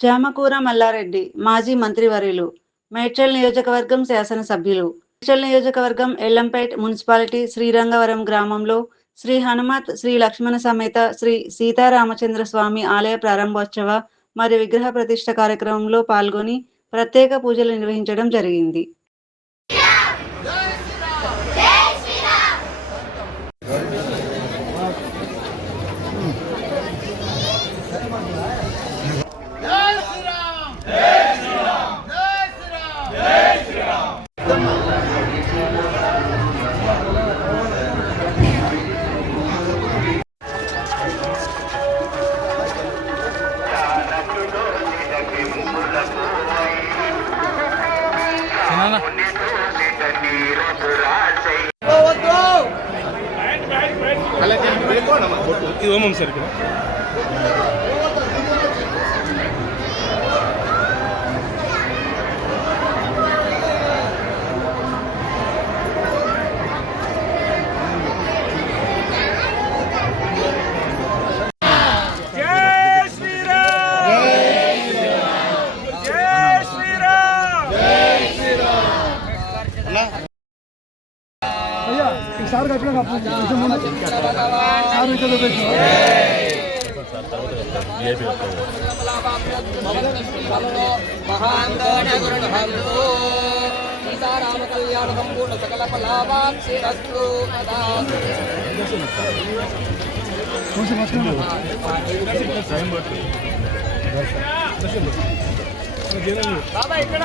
జామకూర మల్లారెడ్డి, మాజీ మంత్రివర్యులు, మేడ్చల్ నియోజకవర్గం శాసనసభ్యులు. మేడ్చల్ నియోజకవర్గం ఎల్లంపేట్ మున్సిపాలిటీ శ్రీరంగవరం గ్రామంలో శ్రీ హనుమత్ శ్రీ లక్ష్మణ సమేత శ్రీ సీతారామచంద్ర స్వామి ఆలయ ప్రారంభోత్సవ మరియు విగ్రహ ప్రతిష్ఠ కార్యక్రమంలో పాల్గొని ప్రత్యేక పూజలు నిర్వహించడం జరిగింది. ఇది ఓమం సార్ ఇక్కడ సీతారామ కళ్యాణ సంపూర్ణ సకల ఫలావాప్సిరస్తు బాబా ఇక్కడ